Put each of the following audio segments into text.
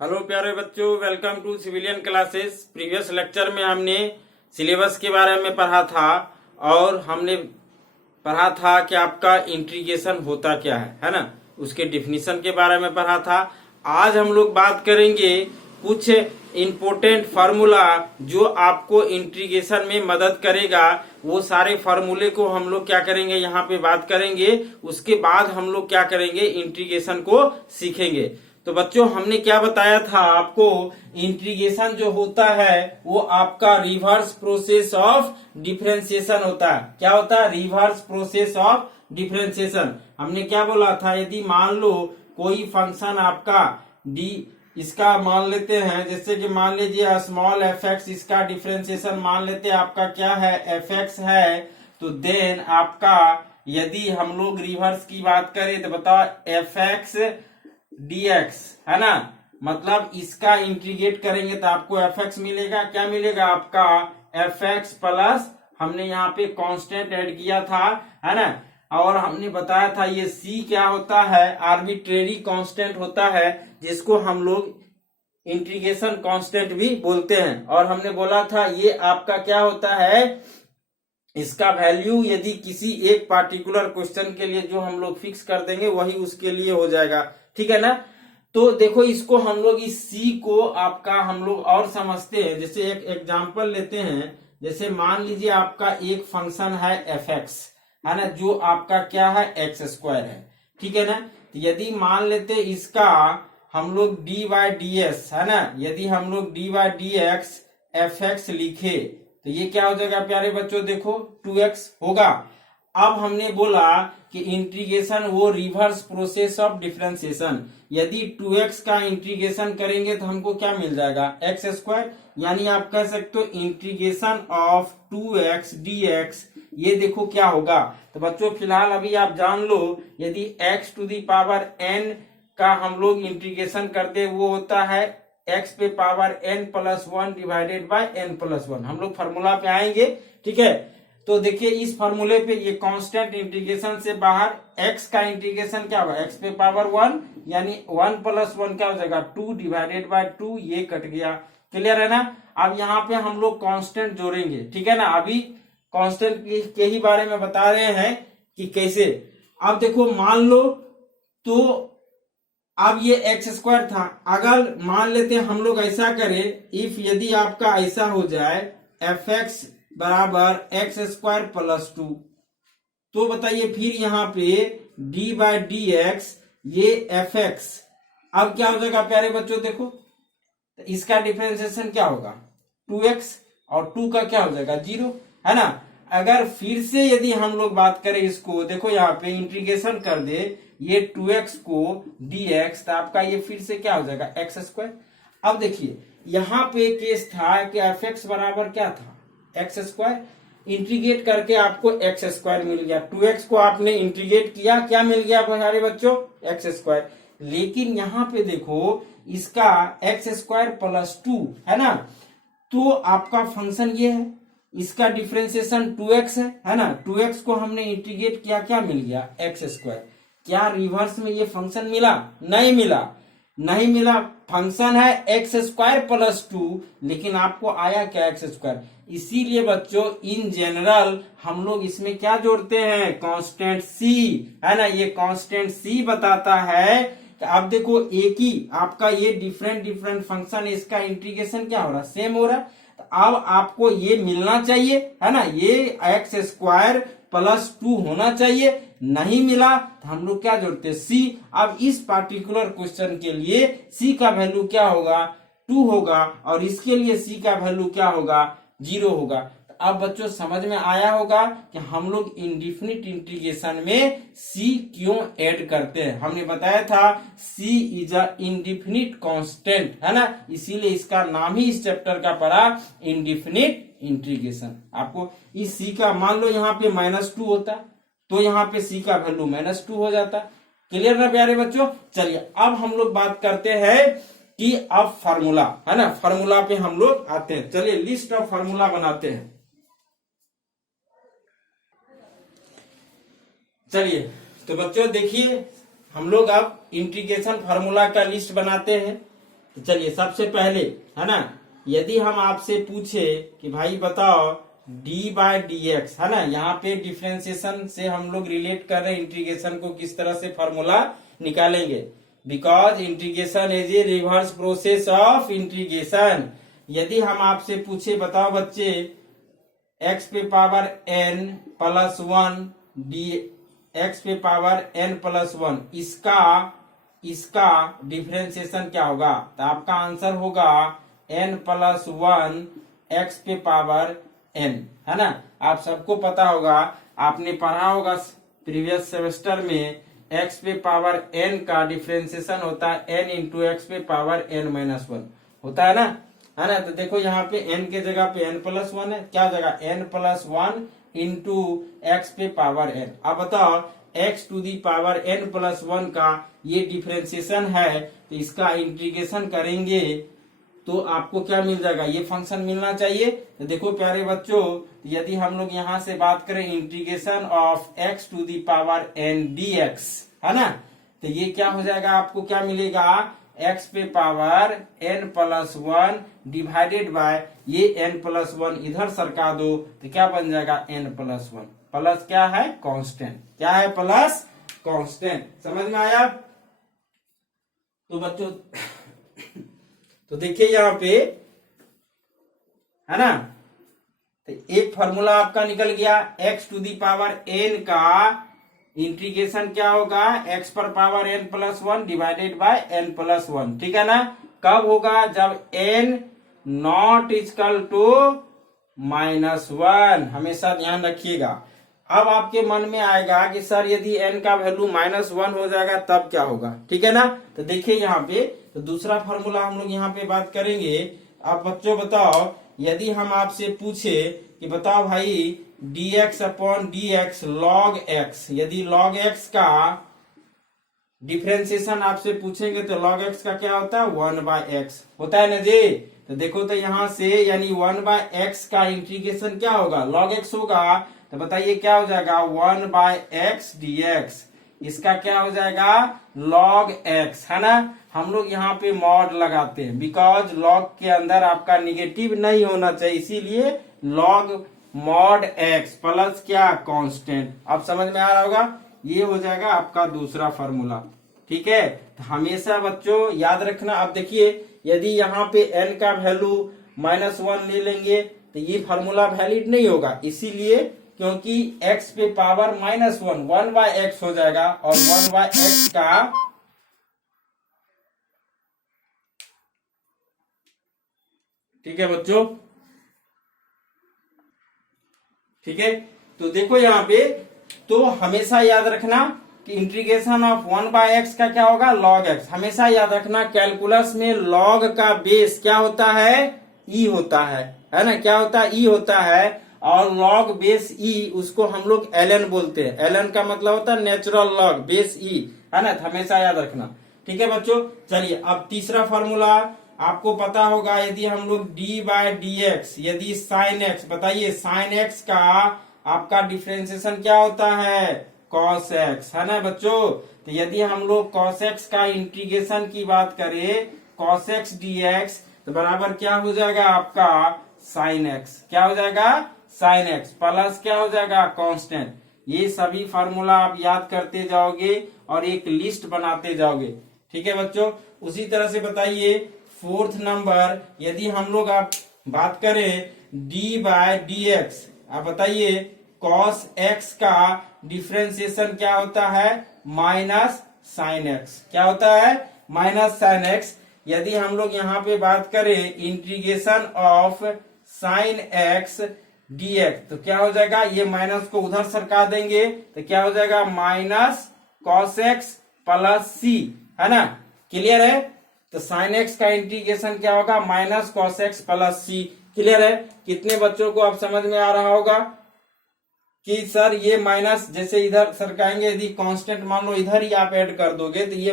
Hello प्यारे बच्चों, welcome to civilian classes. Previous lecture में हमने सिलेबस के बारे में पढ़ा था और हमने पढ़ा था कि आपका इंटीग्रेशन होता क्या है ना, उसके डिफिनीशन के बारे में पढ़ा था। आज हम लोग बात करेंगे कुछ इम्पोर्टेंट फार्मूला जो आपको इंटीग्रेशन में मदद करेगा। वो सारे फार्मूले को हम लोग क्या करेंगे, यहाँ पे बात करेंगे। उसके बाद हम लोग क्या करेंगे, इंटीग्रेशन को सीखेंगे। तो बच्चों, हमने क्या बताया था आपको, इंटीग्रेशन जो होता है वो आपका रिवर्स प्रोसेस ऑफ डिफरेंशिएशन होता है। क्या होता है? Reverse process of differentiation. हमने क्या बोला था, यदि मान लो कोई फंक्शन आपका डी, इसका मान लेते हैं, जैसे कि मान लीजिए स्मॉल एफ एक्स, इसका डिफरेंशिएशन मान लेते हैं आपका क्या है, एफ एक्स है। तो देन आपका यदि हम लोग रिवर्स की बात करें तो बताओ एफ एक्स dx है ना, मतलब इसका इंटीग्रेट करेंगे तो आपको एफ एक्स मिलेगा। क्या मिलेगा आपका? एफ एक्स प्लस हमने यहाँ पे कांस्टेंट ऐड किया था, है ना। और हमने बताया था ये c क्या होता है, आर्बिट्रेरी कांस्टेंट होता है, जिसको हम लोग इंटीग्रेशन कांस्टेंट भी बोलते हैं। और हमने बोला था ये आपका क्या होता है, इसका वैल्यू यदि किसी एक पार्टिकुलर क्वेश्चन के लिए जो हम लोग फिक्स कर देंगे वही उसके लिए हो जाएगा, ठीक है ना। तो देखो, इसको हम लोग इस C को आपका हम लोग और समझते हैं। जैसे एक एग्जांपल लेते हैं, जैसे मान लीजिए आपका एक फंक्शन है एफ एक्स, है ना, जो आपका क्या है, एक्स स्क्वायर है, ठीक है ना। तो यदि मान लेते इसका हम लोग डी वाई डी एस, है ना, यदि हम लोग d y d x f x लिखे तो ये क्या हो जाएगा प्यारे बच्चों, देखो 2x होगा। अब हमने बोला कि इंटीग्रेशन वो रिवर्स प्रोसेस ऑफ डिफरेंशिएशन, यदि 2x का इंटीग्रेशन करेंगे तो हमको क्या मिल जाएगा, एक्स स्क्वायर। यानी आप कह सकते हो इंटीग्रेशन ऑफ 2x dx, ये देखो क्या होगा। तो बच्चों फिलहाल अभी आप जान लो, यदि x to the power n का हम लोग इंटीग्रेशन करते वो होता है x पे power n plus 1 divided by n plus 1। हम लोग फार्मूला पे आएंगे, ठीक है। तो देखिए इस फार्मूले पे ये कांस्टेंट इंटीग्रेशन से बाहर x का इंटीग्रेशन क्या होगा, x पे पावर 1 यानी 1 प्लस 1 क्या हो जाएगा, 2 डिवाइडेड बाय 2, ये कट गया। क्लियर है ना। अब यहाँ पे हम लोग कांस्टेंट जोड़ेंगे, ठीक है ना। अभी कांस्टेंट के ही बारे में बता रहे हैं कि कैसे। अब देखो मान लो, तो अब ये एक्स स्क्वायर था, अगर मान लेते हम लोग ऐसा करें, इफ यदि आपका ऐसा हो जाए एफ एक्स बराबर एक्स स्क्वायर प्लस 2, तो बताइए फिर यहाँ पे डी बाई डी एक्स ये एफ एक्स, अब क्या हो जाएगा प्यारे बच्चों, देखो तो इसका डिफरेंशिएशन क्या होगा 2x, और 2 का क्या हो जाएगा 0, है ना। अगर फिर से यदि हम लोग बात करें इसको, देखो यहाँ पे इंटीग्रेशन कर दे ये 2x को dx, तो आपका ये फिर से क्या हो जाएगा एक्स स्क्वायर। अब देखिए यहाँ पे केस था कि एफ एक्स बराबर क्या था, एक्स स्क्वायर, इंटीग्रेट करके आपको एक्स स्क्वायर मिल गया। 2x को आपने इंटीग्रेट किया, क्या मिल गया हमारे बच्चों, एक्स स्क्वायर। लेकिन यहाँ पे देखो इसका एक्स स्क्वायर प्लस 2 है ना, तो आपका फंक्शन ये है, इसका डिफरेंशिएशन 2x है ना। 2x को हमने इंटीग्रेट किया, क्या मिल गया, एक्स स्क्वायर। क्या रिवर्स में ये फंक्शन मिला? नहीं मिला, नहीं मिला। फंक्शन है एक्स स्क्वायर प्लस 2, लेकिन आपको आया क्या, एक्स स्क्वायर। इसीलिए बच्चों इन जनरल हम लोग इसमें क्या जोड़ते हैं, कांस्टेंट c, है ना। ये कांस्टेंट c बताता है कि अब देखो एक ही आपका ये डिफरेंट फंक्शन, इसका इंटीग्रेशन क्या हो रहा, सेम हो रहा है। तो अब आपको ये मिलना चाहिए, है ना, ये एक्स स्क्वायर प्लस 2 होना चाहिए, नहीं मिला तो हम लोग क्या जोड़ते हैं, c। अब इस पार्टिकुलर क्वेश्चन के लिए c का वैल्यू क्या होगा, 2 होगा, और इसके लिए c का वैल्यू क्या होगा, 0 होगा। तो अब बच्चों समझ में आया होगा कि हम लोग इंडिफिनिट इंटीग्रेशन में c क्यों ऐड करते हैं। हमने बताया था c is a indefinite constant, है ना, इसीलिए इसका नाम ही इस चैप्टर का पड़ा इंडिफिनिट इंटीग्रेशन। आपको इस c का मान लो यहाँ पे -2 होता, तो यहाँ पे c का वैल्यू -2 हो जाता। क्लियर ना प्यारे बच्चों। चलिए अब हम लोग बात करते हैं कि अब फार्मूला, है ना, फार्मूला पे हम लोग आते हैं। चलिए लिस्ट ऑफ फार्मूला बनाते हैं। चलिए तो बच्चों देखिए, हम लोग अब इंटीग्रेशन फार्मूला का लिस्ट बनाते हैं। तो चलिए सबसे पहले है ना, यदि हम आपसे पूछे कि भाई बताओ डी बाय डी एक्स, है ना, यहाँ पे डिफ्रेंसिएशन से हम लोग रिलेट कर रहे हैं इंटीग्रेशन को किस तरह से फॉर्मूला निकालेंगे, because integration is a reverse process of integration. यदि हम आपसे पूछे बताओ बच्चे x पे power n plus 1 D x पे पावर n प्लस 1 इसका डिफरेंशिएशन क्या होगा, तो आपका आंसर होगा n प्लस 1 x पे पावर n, है ना। आप सबको पता होगा, आपने पढ़ा होगा प्रीवियस सेमेस्टर में x पे पावर n का डिफरेंशिएशन होता है n इंटू एक्स पे पावर n माइनस 1 होता है ना। तो देखो यहाँ पे n के जगह पे n प्लस 1 है, क्या जगह n प्लस 1 इंटू एक्स पे पावर n। अब बताओ x to the power n plus 1 का ये डिफरेंशिएशन है, तो इसका इंटीग्रेशन करेंगे तो आपको क्या मिल जाएगा, ये फंक्शन मिलना चाहिए। तो देखो प्यारे बच्चों, यदि हम लोग यहाँ से बात करें integration of x to the power n dx, है ना, तो ये क्या हो जाएगा, आपको क्या मिलेगा, x पे power n plus 1 divided bye ये n प्लस 1 इधर सरका दो, तो क्या बन जाएगा n प्लस 1 प्लस क्या है कांस्टेंट, क्या है प्लस कांस्टेंट। समझ में आया। तो बच्चों तो देखिए यहाँ पे, है ना, तो एक फॉर्मूला आपका निकल गया, x to the power n का इंटीग्रेशन क्या होगा, x पर power n plus 1 divided by n plus 1, ठीक है ना। कब होगा, जब n नॉट इक्वल टू -1, हमेशा ध्यान रखिएगा। अब आपके मन में आएगा कि सर यदि n का वैल्यू -1 हो जाएगा तब क्या होगा, ठीक है ना। तो देखिए यहाँ पे, तो दूसरा फॉर्मूला हम लोग यहाँ पे बात करेंगे। आप बच्चों बताओ, यदि हम आपसे पूछे कि बताओ भाई dx upon dx log x, यदि log x का डिफरेंशिएशन आपसे पूछेंगे तो log x का क्या होता है, 1/x होता है ना जी। तो देखो तो यहाँ से यानी 1/x का इंटीग्रेशन क्या होगा, log x होगा, तो बताइए क्या हो जाएगा, 1/x dx, इसका क्या हो जाएगा log x, है ना। हम लोग यहाँ पे मॉड लगाते हैं, बिकॉज log के अंदर आपका निगेटिव नहीं होना चाहिए, इसीलिए log मॉड x प्लस क्या कांस्टेंट। अब समझ में आ रहा होगा, ये हो जाएगा आपका दूसरा फॉर्मूला, ठीक है। तो हमेशा बच्चों याद रखना। अब देखिए यदि यहाँ पे n का वैल्यू -1 ले लेंगे तो ये फॉर्मूला वैलिड नहीं होगा, इसीलिए क्योंकि x पे पावर -1 1/x हो जाएगा, और 1/x का ठीक है बच्चों, ठीक है। तो देखो यहाँ पे, तो हमेशा याद रखना कि इंटीग्रेशन ऑफ 1/x का क्या होगा, log x। हमेशा याद रखना कैलकुलस में log का बेस क्या होता है, e होता है ना, क्या होता है, e होता है, और log बेस e उसको हम लोग ln बोलते हैं। ln का मतलब होता है नेचुरल log बेस e, है ना, हमेशा याद रखना, ठीक है बच्चों। चलिए अब तीसरा फॉर्मूला आपको पता होगा, यदि हम लोग d बाय डी एक्स, यदि साइन x, बताइए साइन x का आपका डिफरेंशिएशन क्या होता है, cos x, है ना बच्चों। तो यदि हम लोग cos x का इंटीग्रेशन की बात करें, cos x dx, तो बराबर क्या हो जाएगा आपका sin x, क्या हो जाएगा sin x प्लस क्या हो जाएगा कांस्टेंट। ये सभी फार्मूला आप याद करते जाओगे और एक लिस्ट बनाते जाओगे, ठीक है बच्चों। उसी तरह से बताइए फोर्थ नंबर, यदि हम लोग आप बात करें d बाय डी एक्स, आप बताइए cos x का डिफरेंशिएशन क्या होता है, माइनस साइन x, क्या होता है माइनस साइन x। यदि हम लोग यहाँ पे बात करें integration of sine x dx, तो क्या हो जाएगा, ये माइनस को उधर सरका देंगे तो क्या हो जाएगा minus cos x plus c, है ना, क्लियर है। तो साइन x का इंटीग्रेशन क्या होगा, minus cos x plus c, clear है। कितने बच्चों को अब समझ में आ रहा होगा कि सर ये माइनस जैसे इधर सरकाएंगे, यदि कांस्टेंट मान लो इधर ही आप ऐड कर दोगे तो ये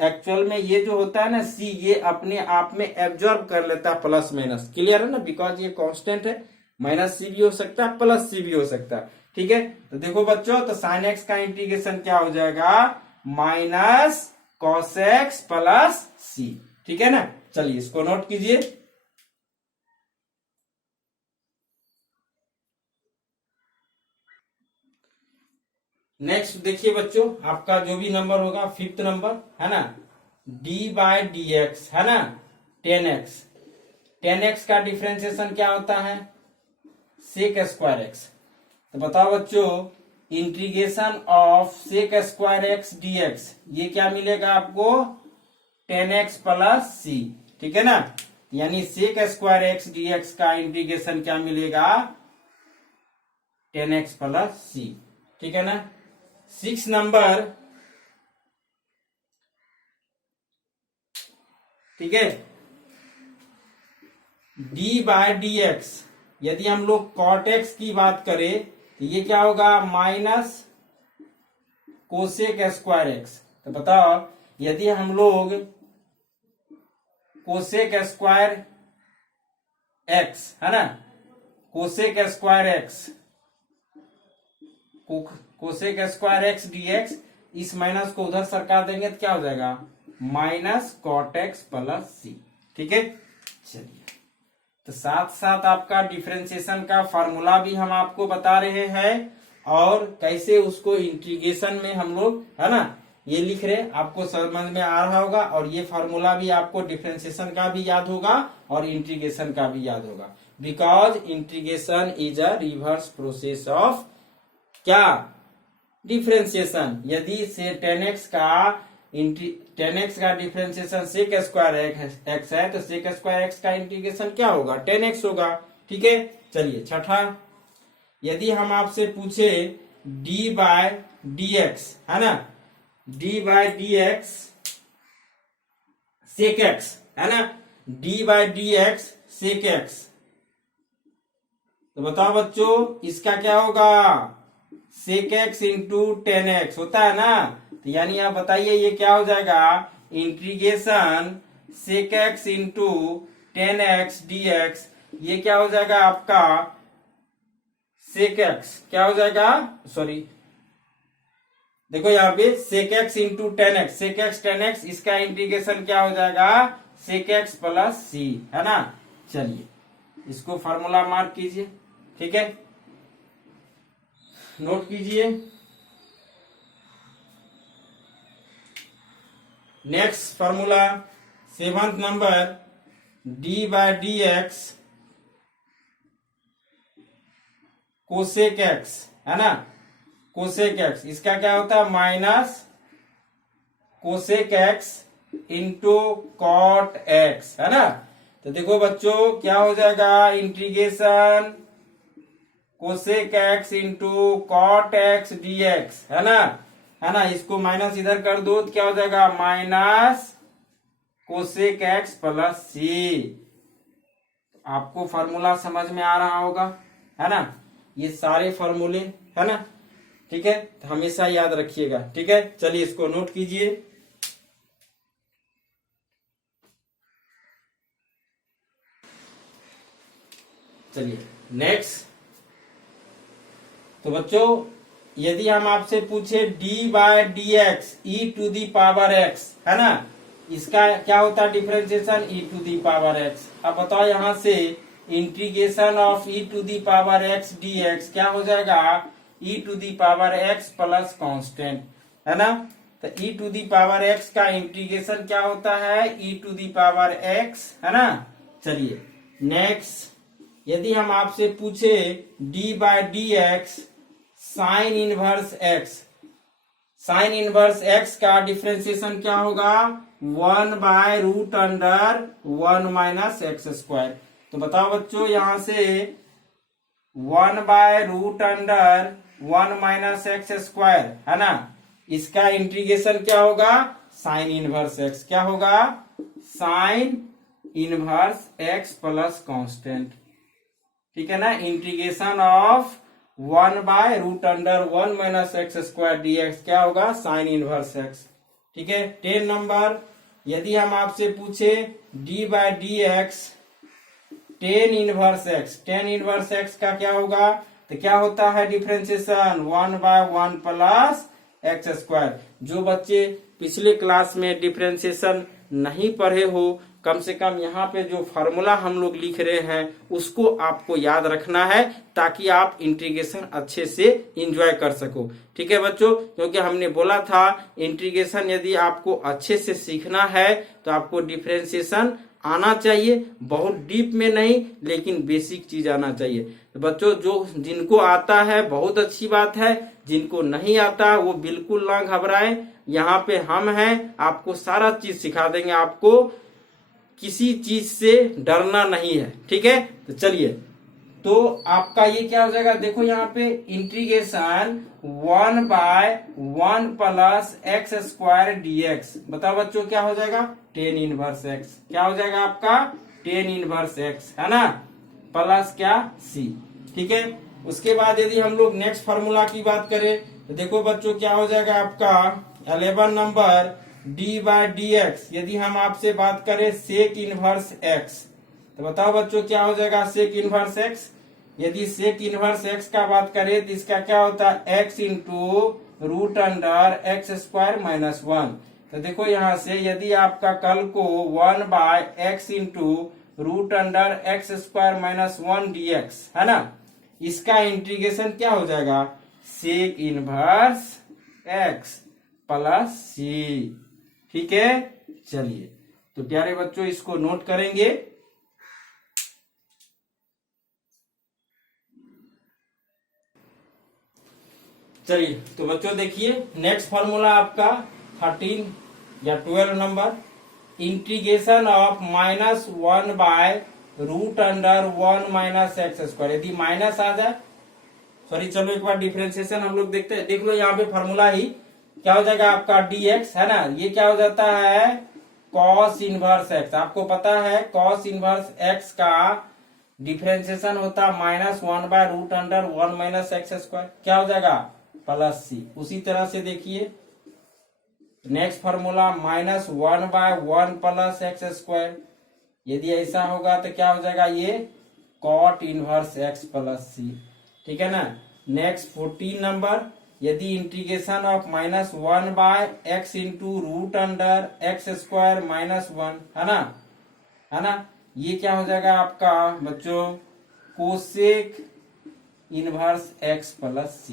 एक्चुअल में ये जो होता है ना c, ये अपने आप में एब्जॉर्ब कर लेता है प्लस माइनस, क्लियर है ना, बिकॉज ये कांस्टेंट है, माइनस c भी हो सकता है प्लस c भी हो सकता है, ठीक है। तो देखो बच्चों, तो साइन x का इंटीग्रेशन क्या हो जाएगा, minus cos x plus c, ठीक है ना। चलिए इसको नोट कीजिए। नेक्स्ट देखिए बच्चों, आपका जो भी नंबर होगा 5th नंबर है ना, d/dx है ना 10x। 10x का डिफ्रेंसिएशन क्या होता है, sec स्क्वायर x। तो बताओ बच्चों, integration of sec square x dx, ये क्या मिलेगा आपको 10x प्लस c, ठीक है ना। यानी sec स्क्वायर x dx का इंटीग्रेशन क्या मिलेगा 10x प्लस c, ठीक है ना। 6 नंबर, ठीक है, d/dx, यदि हम लोग cot x की बात करें तो ये क्या होगा माइनस कोसेक स्क्वायर x। तो बताओ यदि हम लोग कोसेक स्क्वायर x है ना, cosec square x, cosec square x dx, इस माइनस को उधर सरका देंगे तो क्या हो जाएगा माइनस कॉट एक्स प्लस सी, ठीक है। चलिए, तो साथ साथ आपका डिफरेंशिएशन का फॉर्मूला भी हम आपको बता रहे हैं और कैसे उसको इंटीग्रेशन में हम लोग है ना ये लिख रहे, आपको समझ में आ रहा होगा। और ये फॉर्मूला भी आपको डिफरेंशिएशन का भी याद होगा और इंटीग्रेशन का भी याद होगा, because integration is a reverse process of क्या डिफरेंशिएशन। यदि से 10x का डिफरेंशिएशन सेक स्क्वायर x है तो सेक स्क्वायर x का इंटीग्रेशन क्या होगा 10x होगा, ठीक है। चलिए छठा, यदि हम आपसे पूछे d/dx है ना, d/dx सेक x है ना, d/dx सेक x, तो बताओ बच्चों इसका क्या होगा सेक x इंटू 10x होता है ना। तो यानी आप बताइए ये क्या हो जाएगा integration sec x into 10x dx, ये क्या हो जाएगा आपका सेक x, क्या हो जाएगा सॉरी देखो यहाँ पे सेक x इंटू 10x, सेक x 10x, इसका इंटीग्रेशन क्या हो जाएगा सेक x प्लस सी, है ना। चलिए इसको फॉर्मूला मार्क कीजिए, ठीक है, नोट कीजिए। Next formula 7th number d/dx cosec x है ना, कोसेक x, इसका क्या होता है minus cosec x into cot x, है ना। तो देखो बच्चों क्या हो जाएगा integration cosec x into cot x dx, है ना, इसको माइनस इधर कर दो तो क्या हो जाएगा माइनस कोसेक x प्लस सी। आपको फॉर्मूला समझ में आ रहा होगा, है ना, ये सारे फॉर्मूले, है ना, ठीक है, तो हमेशा याद रखिएगा, ठीक है। चलिए इसको नोट कीजिए। चलिए नेक्स्ट, तो बच्चों यदि हम आपसे पूछे d/dx e to the power x, है ना, इसका क्या होता है differentiation e to the power x। अब बताओ यहां से integration of e to the power x dx क्या हो जाएगा e to the power x plus constant, है ना। तो e to the power x का इंटीग्रेशन क्या होता है e to the power x, है ना। चलिए नेक्स्ट, यदि हम आपसे पूछे d/dx sine inverse x, sine inverse x का डिफरेंशिएशन क्या होगा 1/√1 माइनस एक्स स्क्वायर। तो बताओ बच्चों यहां से 1/√1 माइनस एक्स स्क्वायर, है ना, इसका इंटीग्रेशन क्या होगा साइन इनवर्स x, क्या होगा sine inverse x plus constant, ठीक है ना। Integration of 1/√1 minus x square dx क्या होगा साइन इनवर्स x, ठीक है। 10 नंबर, यदि हम आपसे पूछे d/dx tan inverse x, tan inverse x का क्या होगा तो क्या होता है डिफरेंशिएशन 1/1 प्लस एक्स स्क्वायर। जो बच्चे पिछले क्लास में डिफरेंशिएशन नहीं पढ़े हो कम से कम यहाँ पे जो फॉर्मूला हम लोग लिख रहे हैं उसको आपको याद रखना है, ताकि आप इंटीग्रेशन अच्छे से एंजॉय कर सको। ठीक है बच्चों, क्योंकि हमने बोला था इंटीग्रेशन यदि आपको अच्छे से सीखना है तो आपको डिफरेंशिएशन आना चाहिए, बहुत डीप में नहीं लेकिन बेसिक चीज आना चाहिए। तो बच्चों जो जिनको आता है बहुत अच्छी बात है, जिनको नहीं आता वो बिल्कुल ना घबराएं, यहाँ पे हम हैं, आपको सारा चीज सिखा देंगे, आपको किसी चीज से डरना नहीं है। ठीक है, तो चलिए, तो आपका ये क्या हो जाएगा, देखो यहाँ पे integration 1/1 plus x square dx, बताओ बच्चों क्या हो जाएगा, tan इनवर्स x, क्या हो जाएगा आपका tan इनवर्स x, है ना, प्लस क्या c। ठीक है, उसके बाद यदि हम लोग नेक्स्ट फार्मूला की बात करें तो देखो बच्चों क्या हो जाएगा आपका 11 नंबर d/dx, यदि हम आपसे बात करें सेक इनवर्स x, तो बताओ बच्चों क्या हो जाएगा सेक इनवर्स x। यदि सेक इनवर्स x का बात करें तो इसका क्या होता है x into root under x square minus 1। तो देखो यहाँ से यदि आपका कल को 1/x into root under x square minus 1 dx है ना, इसका इंटीग्रेशन क्या हो जाएगा sec inverse x plus c। ठीक है, चलिए तो प्यारे बच्चों इसको नोट करेंगे। चलिए तो बच्चों देखिए नेक्स्ट फॉर्मूला आपका 13 या 12 नंबर, इंटीग्रेशन ऑफ -1/रूट अंडर 1 माइनस एक्स स्क्वायर, यदि माइनस आ जाए, सॉरी चलो एक बार डिफरेंशिएशन हम लोग देखते हैं, देख लो यहाँ पे फॉर्मूला ही क्या हो जाएगा आपका dx है ना, ये क्या हो जाता है cos इनवर्स x, आपको पता है cos इनवर्स x का डिफरेंशिएशन होता -1/रूट अंडर 1 माइनस एक्स स्क्वायर, क्या हो जाएगा प्लस c। उसी तरह से देखिए next formula -1/1 plus x square, यदि ऐसा होगा तो क्या हो जाएगा ये cot inverse x plus c। ठीक है ना, नेक्स्ट 14 नंबर, यदि integration of -1/x into root under x square minus 1 है ना, ये क्या हो जाएगा आपका बच्चों cosec inverse x plus c,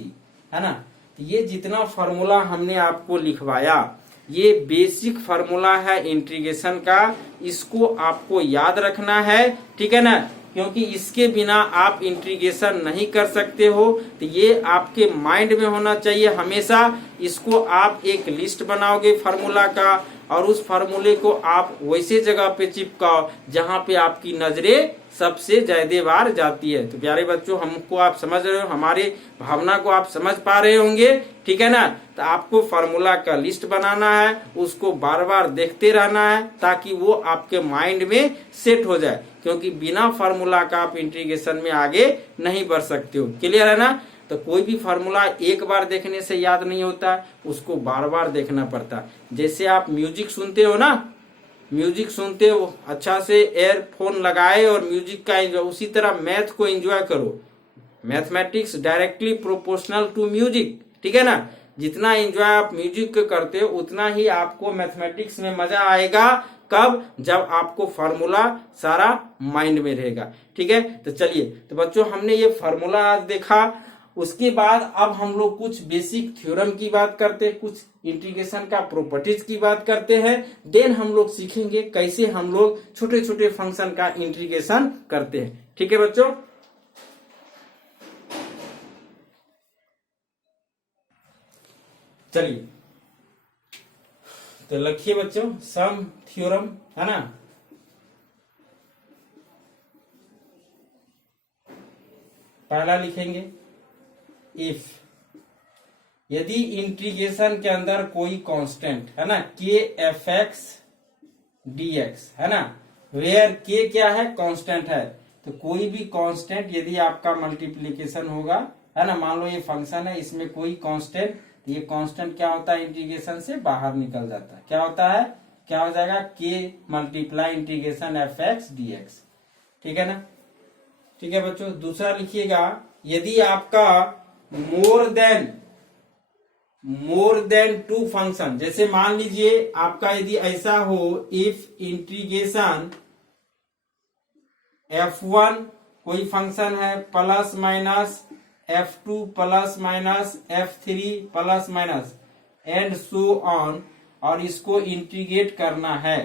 है ना। तो ये जितना फॉर्मूला हमने आपको लिखवाया ये बेसिक फॉर्मूला है इंटीग्रेशन का, इसको आपको याद रखना है। ठीक है ना, क्योंकि इसके बिना आप इंटीग्रेशन नहीं कर सकते हो, तो ये आपके माइंड में होना चाहिए हमेशा। इसको आप एक लिस्ट बनाओगे फार्मूला का और उस फार्मूले को आप वैसे जगह पे चिपकाओ जहां पे आपकी नजरें सबसे ज्यादा बार जाती है। तो प्यारे बच्चों हमको आप समझ रहे हो, हमारे भावना को आप समझ पा रहे होंगे। ठीक है ना, तो आपको फार्मूला का लिस्ट बनाना है, उसको बार बार देखते रहना है ताकि वो आपके माइंड में सेट हो जाए, क्योंकि बिना फार्मूला का आप इंटीग्रेशन में आगे नहीं बढ़ सकते हो। क्लियर है ना, तो कोई भी फार्मूला एक बार देखने से याद नहीं होता, उसको बार बार देखना पड़ता। जैसे आप म्यूजिक सुनते हो ना, म्यूजिक सुनते हो अच्छा से एयरफोन लगाए और म्यूजिक का एंजॉय, उसी तरह मैथ को एंजॉय करो। Mathematics directly proportional to music. ठीक है ना, जितना एंजॉय आप म्यूजिक को करते हो उतना ही आपको मैथमेटिक्स में मजा आएगा। कब? जब आपको फार्मूला सारा माइंड में रहेगा। ठीक है, तो चलिए, तो बच्चों हमने ये फार्मूला आज देखा, उसके बाद अब हम लोग कुछ बेसिक थ्योरम की बात करते हैं, कुछ इंटीग्रेशन का प्रॉपर्टीज की बात करते हैं। देन हम लोग सीखेंगे कैसे हम लोग छोटे छोटे फंक्शन का इंटीग्रेशन करते हैं। ठीक है बच्चों, चलिए तो लिखिए बच्चों सम थ्योरम, है ना। पहला लिखेंगे इफ, यदि इंटीग्रेशन के अंदर कोई कांस्टेंट है ना के एफ एक्स डी एक्स है ना, वेयर के क्या है कांस्टेंट है, तो कोई भी कांस्टेंट यदि आपका मल्टीप्लीकेशन होगा है ना, मान लो ये फंक्शन है इसमें कोई कांस्टेंट, तो ये कांस्टेंट क्या होता है इंटीग्रेशन से बाहर निकल जाता है। क्या होता है, क्या हो जाएगा के multiply integration F x D x. ठीक है ना, ठीक है बच्चों। दूसरा लिखिएगा यदि आपका more than more than two function, जैसे मान लीजिए आपका यदि ऐसा हो, इफ इंटीग्रेशन f1 कोई फंक्शन है plus minus f2 plus minus f3 plus minus and so on, और इसको इंटीग्रेट करना है,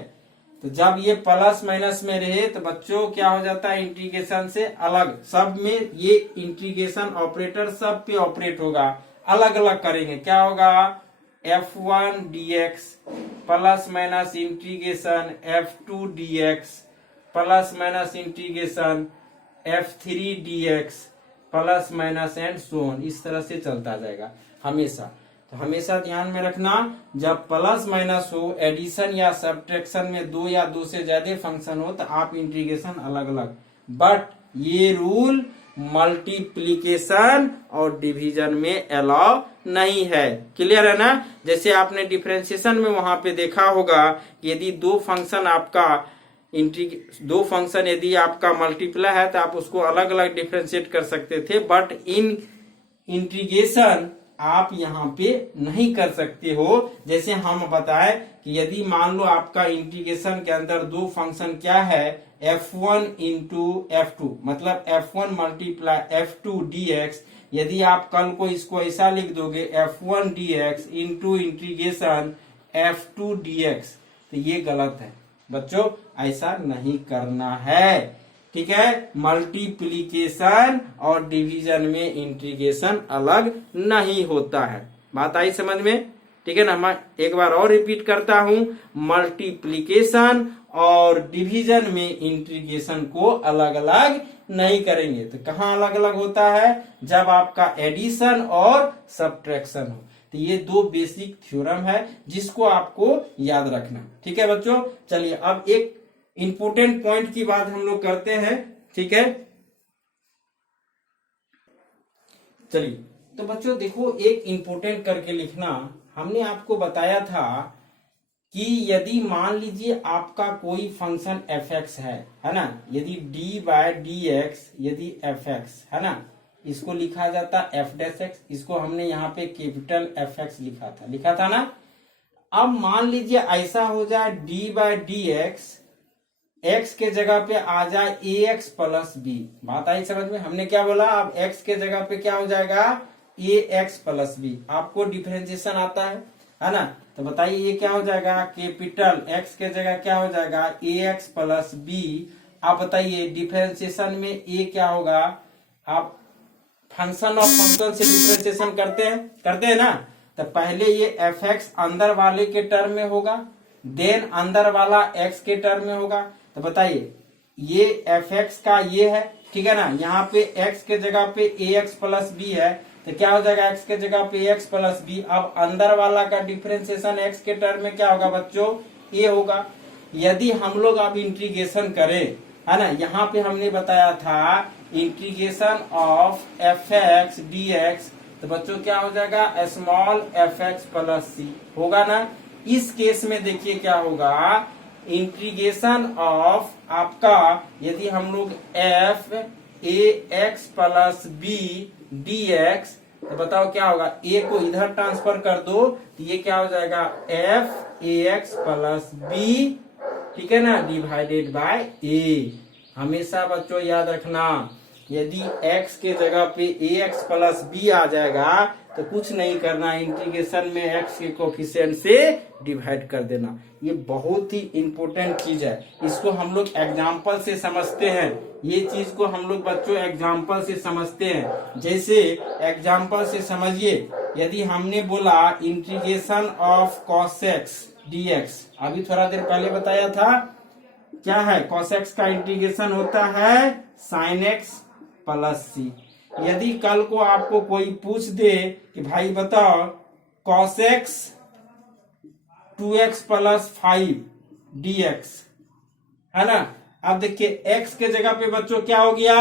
तो जब ये प्लस माइनस में रहे तो बच्चों क्या हो जाता है, इंटीग्रेशन से अलग, सब में ये इंटीग्रेशन ऑपरेटर सब पे ऑपरेट होगा, अलग अलग करेंगे, क्या होगा, f1 dx plus minus integration f2 dx plus minus integration f3 dx plus minus and so on, इस तरह से चलता जाएगा हमेशा। तो हमेशा ध्यान में रखना, जब प्लस माइनस हो, एडिशन या सब्ट्रैक्शन में दो या दो से ज्यादा फंक्शन हो, तो आप इंटीग्रेशन अलग अलग, बट ये रूल मल्टीप्लीकेशन और डिवीजन में अलाउ नहीं है। क्लियर है ना? जैसे आपने डिफरेंशिएशन में वहां पे देखा होगा कि यदि दो फंक्शन यदि आपका मल्टीप्लाई है तो आप उसको अलग अलग डिफरेंशिएट कर सकते थे, बट इन इंटीग्रेशन आप यहाँ पे नहीं कर सकते हो। जैसे हम बताएं कि यदि मान लो आपका इंटीग्रेशन के अंदर दो फंक्शन क्या है, f1 इंटू f2, मतलब f1 मल्टीप्लाई f2 dx, यदि आप कल को इसको ऐसा लिख दोगे f1 dx into integration f2 dx, तो ये गलत है बच्चों, ऐसा नहीं करना है। ठीक है, मल्टीप्लीकेशन और डिवीजन में इंटीग्रेशन अलग नहीं होता है। बात आई समझ में? ठीक है ना? मैं एक बार और रिपीट करता हूं, मल्टीप्लीकेशन और डिवीजन में इंटीग्रेशन को अलग अलग नहीं करेंगे। तो कहाँ अलग अलग होता है? जब आपका एडिशन और सब्ट्रैक्शन हो। तो ये दो बेसिक थ्योरम है जिसको आपको याद रखना। ठीक है बच्चों, चलिए अब एक इंपोर्टेंट पॉइंट की बात हम लोग करते हैं। ठीक है, चलिए तो बच्चों देखो, एक इंपोर्टेंट करके लिखना। हमने आपको बताया था कि यदि मान लीजिए आपका कोई फंक्शन f(x) है ना, यदि d/dx यदि f(x) है ना, इसको लिखा जाता f'(x), इसको हमने यहाँ पे कैपिटल f(x) लिखा था ना। अब मान लीजिए ऐसा हो जाए d/dx x के जगह पे आ जाए ax प्लस b। बात आई समझ में? हमने क्या बोला, अब x के जगह पे क्या हो जाएगा, ax प्लस b। आपको डिफरेंशिएशन आता है ना? तो बताइए ये क्या हो जाएगा, कैपिटल x के जगह क्या हो जाएगा, ax प्लस b। आप बताइए डिफरेंशिएशन में a क्या होगा, आप फंक्शन ऑफ फंक्शन से डिफरेंशिएशन करते हैं ना, तो पहले ये f(x) अंदर वाले के टर्म में होगा, देन अंदर वाला x के टर्म में होगा। तो बताइए ये f(x) का ये है, ठीक है ना, यहाँ पे x के जगह पे ax प्लस b है, तो क्या हो जाएगा, x के जगह पे ax प्लस b। अब अंदर वाला का डिफरेंशिएशन x के टर्म में क्या होगा बच्चों, a होगा। यदि हम लोग अब इंटीग्रेशन करें, है ना, यहाँ पे हमने बताया था इंटीग्रेशन ऑफ f(x) dx, तो बच्चों क्या हो जाएगा, स्मॉल f(x) प्लस c होगा ना। इस केस में देखिए क्या होगा, इंटीग्रेशन ऑफ आपका यदि हम लोग f(ax) प्लस b dx, तो बताओ क्या होगा, a को इधर ट्रांसफर कर दो तो ये क्या हो जाएगा, f(ax) प्लस b, ठीक है ना, डिवाइडेड बाय a। हमेशा बच्चों याद रखना, यदि x के जगह पे ax प्लस b आ जाएगा तो कुछ नहीं करना, इंटीग्रेशन में x के कोफिशिएंट से डिवाइड कर देना। ये बहुत ही इंपॉर्टेंट चीज है, इसको हम लोग एग्जाम्पल से समझते हैं। ये चीज को हम लोग बच्चों एग्जाम्पल से समझते हैं। जैसे एग्जाम्पल से समझिए, यदि हमने बोला integration of cos x dx, अभी थोड़ा देर पहले बताया था क्या है, cos x का इंटीग्रेशन होता है sin x प्लस c। यदि कल को आपको कोई पूछ दे कि भाई बताओ cos x 2x plus 5 dx, है ना, अब देखिए x के जगह पे बच्चों क्या हो गया,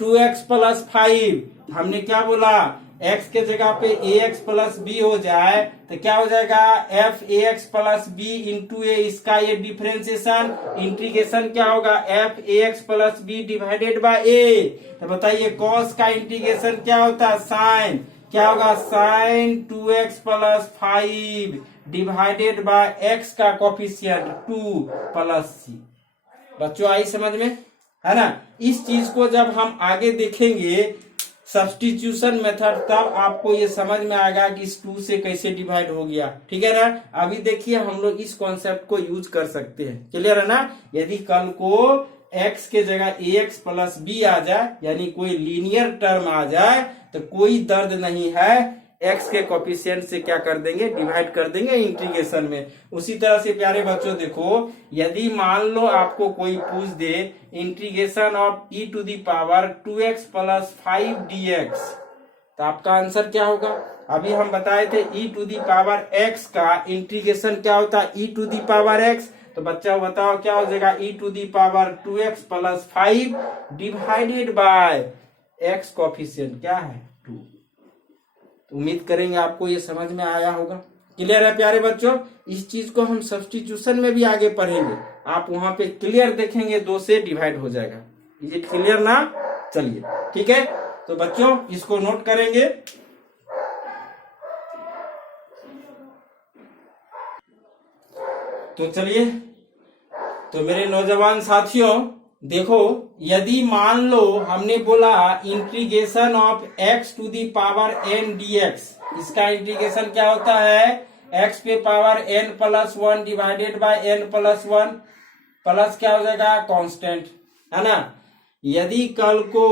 2x प्लस 5। हमने क्या बोला, x के जगह पे ax प्लस b हो जाए तो क्या हो जाएगा, f(ax) plus b into a, इसका ये डिफरेंशिएशन इंटीग्रेशन क्या होगा, f(ax) plus b divided by a। तो बताइए cos का इंटीग्रेशन क्या होता है, साइन, क्या होगा sine 2x plus 5 divided by x का कोफिशिएंट 2 प्लस c। बच्चों आई समझ में, है ना। इस चीज को जब हम आगे देखेंगे सब्स्टिट्यूशन मेथड, तब आपको ये समझ में आएगा कि इस 2 से कैसे डिवाइड हो गया। ठीक है ना। अभी देखिए हम लोग इस कॉन्सेप्ट को यूज कर सकते हैं। क्लियर है ना। यदि कल को x के जगह ax प्लस b आ जाए, यानी कोई लीनियर टर्म आ जाए, तो कोई दर्द नहीं है, x के कोफिशिएंट से क्या कर देंगे, डिवाइड कर देंगे इंटीग्रेशन में। उसी तरह से प्यारे बच्चों देखो, यदि मान लो आपको कोई पूछ दे integration of e to the power 2x plus 5 dx, तो आपका आंसर क्या होगा। अभी हम बताए थे e to the power x का इंटीग्रेशन क्या होता है, e to the power x। तो बच्चा बताओ क्या हो जाएगा, e to the power 2x plus 5 divided by x coefficient क्या है 2। तो उम्मीद करेंगे आपको ये समझ में आया होगा। क्लियर है प्यारे बच्चों। इस चीज को हम सब्स्टिट्यूशन में भी आगे पढ़ेंगे, आप वहां पे क्लियर देखेंगे 2 से डिवाइड हो जाएगा। ये क्लियर ना। चलिए ठीक है, तो बच्चों इसको नोट करेंगे। तो चलिए, तो मेरे नौजवान साथियों देखो, यदि मान लो हमने बोला integration of x to the power n dx, इसका इंटीग्रेशन क्या होता है, x पे power n plus 1 divided by n plus 1 plus क्या हो जाएगा कांस्टेंट, है ना। यदि कल को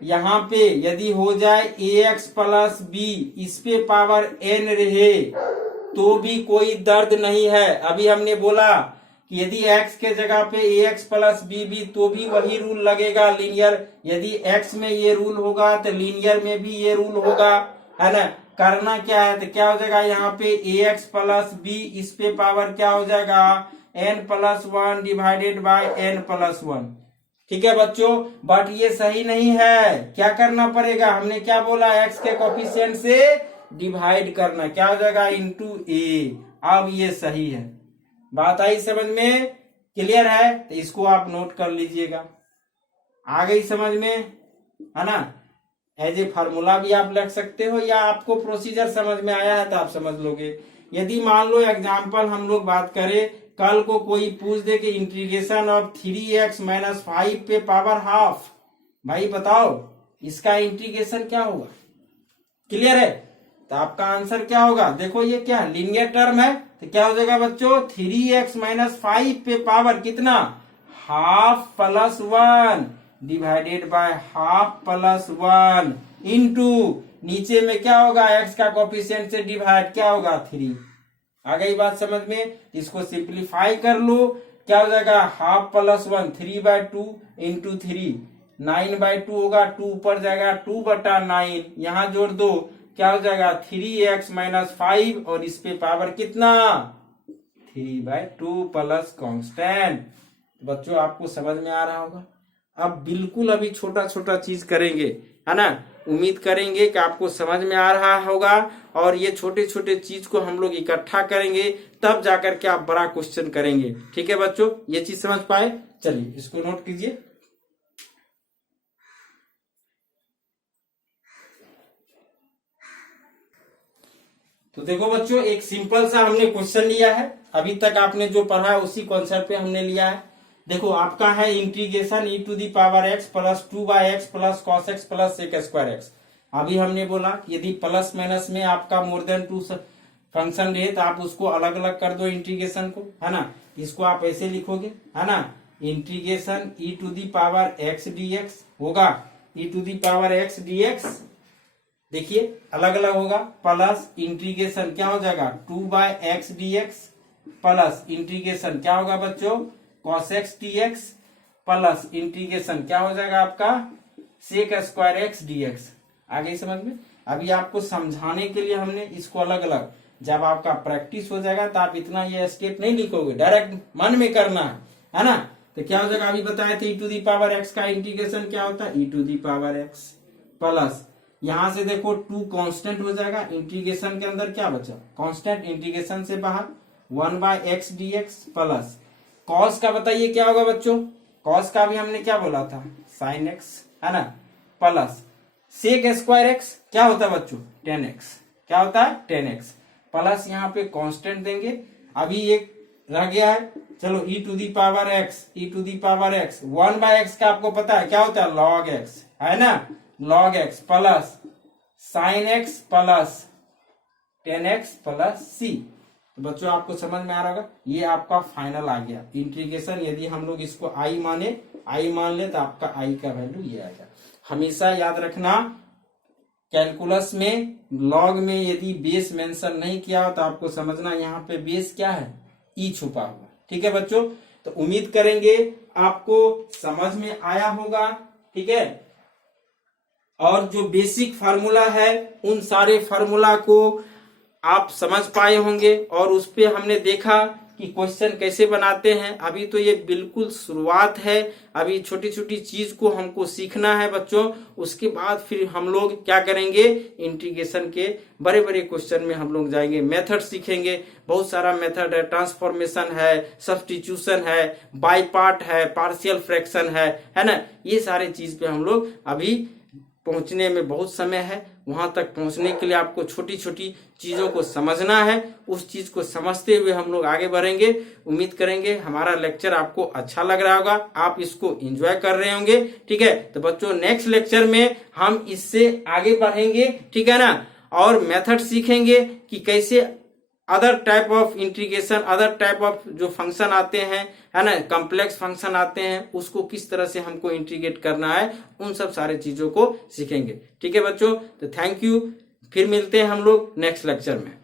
यहाँ पे यदि हो जाए ax प्लस b, इस पे पावर n रहे तो भी कोई दर्द नहीं है। अभी हमने बोला कि यदि x के जगह पे ax प्लस b तो भी वही रूल लगेगा लीनियर। यदि x में ये रूल होगा तो लीनियर में भी ये रूल होगा, है ना। करना क्या है, तो क्या हो जाएगा यहाँ पे ax प्लस b, इस पे पावर क्या हो जाएगा n plus 1 divided by n plus 1। ठीक है बच्चों, बट ये सही नहीं है, क्या करना पड़ेगा, हमने क्या बोला x के कोफिशिएंट से डिवाइड करना, क्या हो जाएगा इंटू a। अब ये सही है, बात आई समझ में, क्लियर है। तो इसको आप नोट कर लीजिएगा, आ गई समझ में, है ना। एज ए फार्मूला भी आप लिख सकते हो, या आपको प्रोसीजर समझ में आया है तो आप समझ लोगे। यदि मान लो एग्जांपल हम लोग बात करें, कल को कोई पूछ दे कि इंटीग्रेशन ऑफ 3x माइनस 5 पे पावर हाफ, भाई बताओ इसका इंटीग्रेशन क्या होगा। क्लियर है, तो आपका आंसर क्या होगा, देखो ये क्या लीनियर टर्म है, तो क्या हो जाएगा बच्चों 3x माइनस 5 पे पावर कितना half plus 1 divided by half plus 1 into नीचे में क्या होगा x का कोफिशिएंट से डिवाइड क्या होगा 3। आ गई बात समझ में। इसको सिंप्लीफाई कर लो, क्या हो जाएगा half plus 1 3 by 2 into 3 9 by 2 होगा, 2 ऊपर जाएगा 2 बटा 9, यहाँ जोड़ दो क्या हो जाएगा 3x माइनस 5 और इस पे पावर कितना 3 बाय 2 प्लस कांस्टेंट। बच्चों आपको समझ में आ रहा होगा। अब बिल्कुल अभी छोटा छोटा चीज करेंगे, है ना। उम्मीद करेंगे कि आपको समझ में आ रहा होगा, और ये छोटे छोटे चीज को हम लोग इकट्ठा करेंगे, तब जाकर के आप बड़ा क्वेश्चन करेंगे। ठीक है बच्चों, ये चीज समझ पाए। चलिए इसको नोट कीजिए। तो देखो बच्चों, एक सिंपल सा हमने क्वेश्चन लिया है, अभी तक आपने जो पढ़ा है उसी कॉन्सेप्ट पे हमने लिया है। देखो आपका है integration e to the power x plus 2 by x plus cos x plus sec square x. अभी हमने बोला यदि प्लस माइनस में आपका मोर देन 2 फंक्शन रहे तो आप उसको अलग अलग कर दो इंटीग्रेशन को, है ना। इसको आप ऐसे लिखोगे, है ना, integration e to the power x dx होगा, e to the power x dx देखिए अलग अलग होगा, प्लस इंटीग्रेशन क्या हो जाएगा 2 by x dx plus integration क्या होगा बच्चों cos x dx plus integration क्या हो जाएगा आपका सेक स्क्वायर एक्स dx। आ गई समझ में। अभी आपको समझाने के लिए हमने इसको अलग अलग, जब आपका प्रैक्टिस हो जाएगा तो आप इतना ये स्टेप नहीं लिखोगे, डायरेक्ट मन में करना है ना। तो क्या हो जाएगा, अभी बताए थे e to the power x का इंटीग्रेशन क्या होता है e to the power x plus यहां से देखो 2 कांस्टेंट हो जाएगा, इंटीग्रेशन के अंदर क्या बचा कांस्टेंट, इंटीग्रेशन से बाहर 1 by x dx plus cos का बताइए क्या होगा बच्चों, कॉस का भी हमने क्या बोला था साइन x, है ना, प्लस सेक स्क्वायर एक्स क्या होता है बच्चों 10x, क्या होता है 10x, प्लस यहाँ पे कांस्टेंट देंगे, अभी एक रह गया है, चलो e to the power x 1/x का आपको पता है क्या होता है log x, है ना, log x plus sin x plus 10x plus c। तो बच्चों आपको समझ में आ रहा होगा, ये आपका फाइनल आ गया इंटीग्रेशन। यदि हम लोग इसको i मान ले तो आपका i का वैल्यू ये आएगा। हमेशा याद रखना कैलकुलस में लॉग में यदि बेस मेंशन नहीं किया हो तो आपको समझना यहाँ पे बेस क्या है ई छुपा हुआ। ठीक है बच्चों, तो उम्मीद करेंगे आपको समझ में आया होगा। ठीक है, और जो बेसिक फार्मूला है उन सारे फार्मूला को आप समझ पाए होंगे और उस पे हमने देखा कि क्वेश्चन कैसे बनाते हैं। अभी तो ये बिल्कुल शुरुआत है, अभी छोटी छोटी चीज को हमको सीखना है बच्चों। उसके बाद फिर हम लोग क्या करेंगे, इंटीग्रेशन के बड़े बड़े क्वेश्चन में हम लोग जाएंगे, मेथड सीखेंगे। बहुत सारा मेथड है, ट्रांसफॉर्मेशन है, सब्स्टिट्यूशन है, बाय पार्ट है, पार्शियल फ्रैक्शन है ना। ये सारे चीज पे हम लोग अभी पहुंचने में बहुत समय है। वहां तक पहुंचने के लिए आपको छोटी छोटी चीजों को समझना है, उस चीज को समझते हुए हम लोग आगे बढ़ेंगे। उम्मीद करेंगे हमारा लेक्चर आपको अच्छा लग रहा होगा, आप इसको एंजॉय कर रहे होंगे। ठीक है, तो बच्चों नेक्स्ट लेक्चर में हम इससे आगे बढ़ेंगे, ठीक है ना, और मेथड सीखेंगे कि कैसे other type of integration, other type of जो फंक्शन आते हैं, है ना, कॉम्प्लेक्स फंक्शन आते हैं, उसको किस तरह से हमको इंटीग्रेट करना है, उन सब सारे चीजों को सीखेंगे। ठीक है बच्चों, तो थैंक यू, फिर मिलते हैं हम लोग नेक्स्ट लेक्चर में।